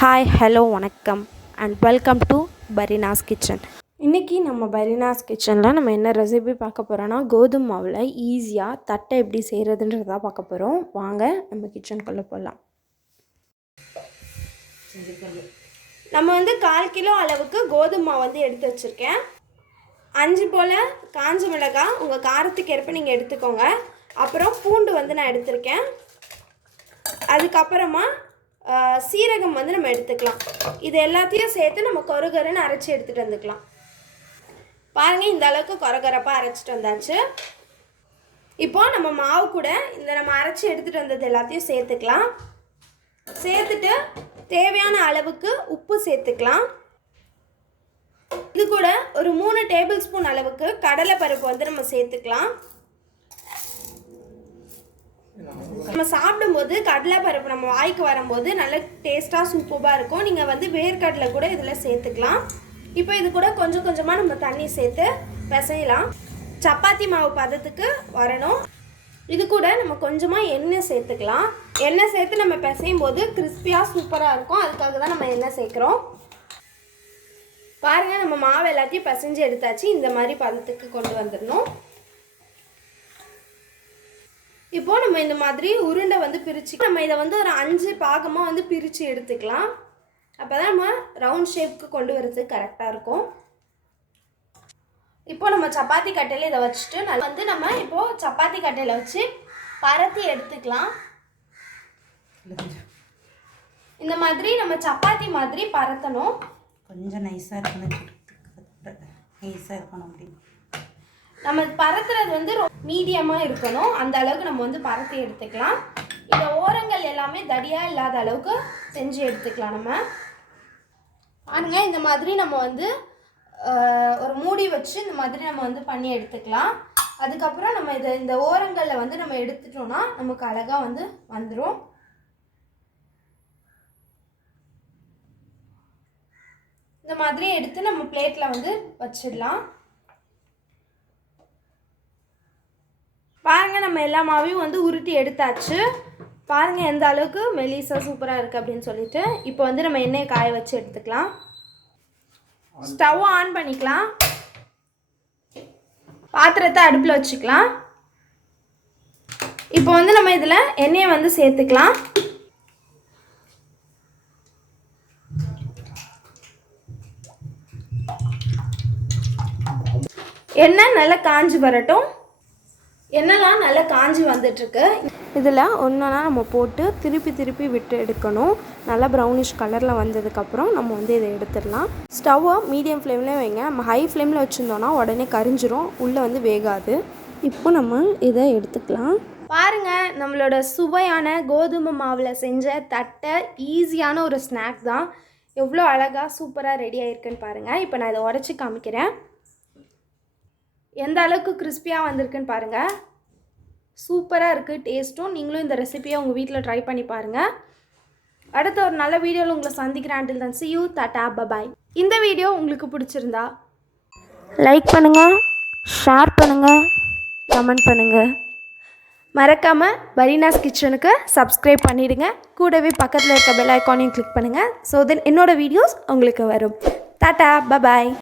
Hi hello வணக்கம் and welcome to Fareenas kitchen. இன்றைக்கி நம்ம பரீனாஸ் கிச்சனில் நம்ம என்ன ரெசிபி பார்க்க போகிறோன்னா கோதுமை மாவில் ஈஸியாக தட்டை எப்படி செய்கிறதுன்றதான் பார்க்க போகிறோம். வாங்க நம்ம கிச்சனுக்குள்ளே போகலாம். நம்ம 1/4 கிலோ அளவுக்கு கோதுமை மாவு எடுத்து வச்சுருக்கேன். 5 போல் காஞ்ச மிளகாய் உங்கள் காரத்துக்கு ஏற்ப நீங்கள் எடுத்துக்கோங்க. அப்புறம் பூண்டு நான் எடுத்திருக்கேன். அதுக்கப்புறமா சீரகம் நம்ம எடுத்துக்கலாம். இது எல்லாத்தையும் சேர்த்து நம்ம கொரகரன்னு அரைச்சி எடுத்துகிட்டு வந்துக்கலாம். பாருங்கள், இந்த அளவுக்கு கொரகரப்பாக அரைச்சிட்டு வந்தாச்சு. இப்போது நம்ம மாவு கூட நம்ம அரைச்சி எடுத்துகிட்டு வந்தது எல்லாத்தையும் சேர்த்துக்கலாம். சேர்த்துட்டு தேவையான அளவுக்கு உப்பு சேர்த்துக்கலாம். இது கூட ஒரு 3 டேபிள் ஸ்பூன் அளவுக்கு கடலை பருப்பு நம்ம சேர்த்துக்கலாம். நம்ம சாப்பிடும்போது கடலை பருப்பு நம்ம வாய்க்கு வரும்போது நல்ல டேஸ்ட்டாக சூப்பராக இருக்கும். நீங்கள் வேர்க்கடலை கூட இதில் சேர்த்துக்கலாம். இப்போ இது கூட கொஞ்சம் கொஞ்சமாக நம்ம தண்ணி சேர்த்து பிசையலாம். சப்பாத்தி மாவு பதத்துக்கு வரணும். இது கூட நம்ம கொஞ்சமாக எண்ணெய் சேர்த்துக்கலாம். எண்ணெய் சேர்த்து நம்ம பிசையும் போது கிறிஸ்பியாக சூப்பராக இருக்கும். அதுக்காக தான் நம்ம எண்ணெய் சேர்க்குறோம். பாருங்கள், நம்ம மாவு எல்லாத்தையும் பிசைஞ்சு எடுத்தாச்சு. இந்த மாதிரி பதத்துக்கு கொண்டு வந்துடணும். இப்போது நம்ம இந்த மாதிரி உருண்டை பிரித்து நம்ம இதை ஒரு 5 பாகமாக பிரித்து எடுத்துக்கலாம். அப்போ தான் நம்ம ரவுண்ட் ஷேப்புக்கு கொண்டு வரதுக்கு கரெக்டாக இருக்கும். இப்போ நம்ம சப்பாத்தி கட்டையில் இதை வச்சுட்டு நம்ம இப்போது சப்பாத்தி கட்டையில் வச்சு பரத்தி எடுத்துக்கலாம். இந்த மாதிரி நம்ம சப்பாத்தி மாதிரி பரத்தணும். கொஞ்சம் நைஸாக இருக்கணும். அப்படி நம்ம பரத்துறது மீடியமாக இருக்கணும். அந்த அளவுக்கு நம்ம பரத்தி எடுத்துக்கலாம். இந்த ஓரங்கள் எல்லாமே தடியாக இல்லாத அளவுக்கு செஞ்சு எடுத்துக்கலாம். நம்ம பாருங்க, இந்த மாதிரி நம்ம ஒரு மூடி வச்சு இந்த மாதிரி நம்ம பண்ணி எடுத்துக்கலாம். அதுக்கப்புறம் நம்ம இந்த ஓரங்களில் நம்ம எடுத்துட்டோம்னா நமக்கு அழகாக வந்துடும். இந்த மாதிரி எடுத்து நம்ம பிளேட்டில் வச்சிடலாம். பாருங்கள், நம்ம எல்லா மாவையும் உருட்டி எடுத்தாச்சு. பாருங்கள் எந்த அளவுக்கு மெலிசா சூப்பராக இருக்குது அப்படின்னு சொல்லிட்டு. இப்போ நம்ம எண்ணெயை காய வச்சு எடுத்துக்கலாம். ஸ்டவ் ஆன் பண்ணிக்கலாம். பாத்திரத்தை அடுப்பில் வச்சுக்கலாம். இப்போ நம்ம இதில் எண்ணெயை சேர்த்துக்கலாம். எண்ணெய் நல்லா காஞ்சி வரட்டும். எண்ணெய்லாம் நல்லா காஞ்சி வந்துட்டுருக்கு. இதில் ஒன்றா நம்ம போட்டு திருப்பி விட்டு எடுக்கணும். நல்லா ப்ரௌனிஷ் கலரில் வந்ததுக்கப்புறம் நம்ம இதை எடுத்துடலாம். ஸ்டவ்வை மீடியம் ஃப்ளேம்லேயே வைங்க. நம்ம ஹை ஃப்ளேமில் வச்சுருந்தோன்னா உடனே கரிஞ்சிரும், உள்ளே வேகாது. இப்போ நம்ம இதை எடுத்துக்கலாம். பாருங்கள், நம்மளோட சுவையான கோதுமை மாவில் செஞ்ச தட்டை ஈஸியான ஒரு ஸ்நாக் தான். எவ்வளோ அழகாக சூப்பராக ரெடி ஆகிருக்குன்னு பாருங்கள். இப்போ நான் இதை உடச்சி காமிக்கிறேன். எந்த அளவுக்கு கிறிஸ்பியாக வந்திருக்குன்னு பாருங்கள். சூப்பராக இருக்குது டேஸ்ட்டும். நீங்களும் இந்த ரெசிபியை உங்கள் வீட்டில் ட்ரை பண்ணி பாருங்கள். அடுத்த ஒரு நல்ல வீடியோவில் உங்களை சந்திக்கிறேன். until then see you, tata, bye bye. இந்த வீடியோ உங்களுக்கு பிடிச்சிருந்தா லைக் பண்ணுங்கள், ஷேர் பண்ணுங்கள், கமெண்ட் பண்ணுங்கள். மறக்காமல் பரீனாஸ் கிச்சனுக்கு சப்ஸ்கிரைப் பண்ணிவிடுங்க. கூடவே பக்கத்தில் இருக்க பெல் ஐக்கானையும் கிளிக் பண்ணுங்கள். ஸோ தென் என்னோடய வீடியோஸ் உங்களுக்கு வரும். Tata, bye bye.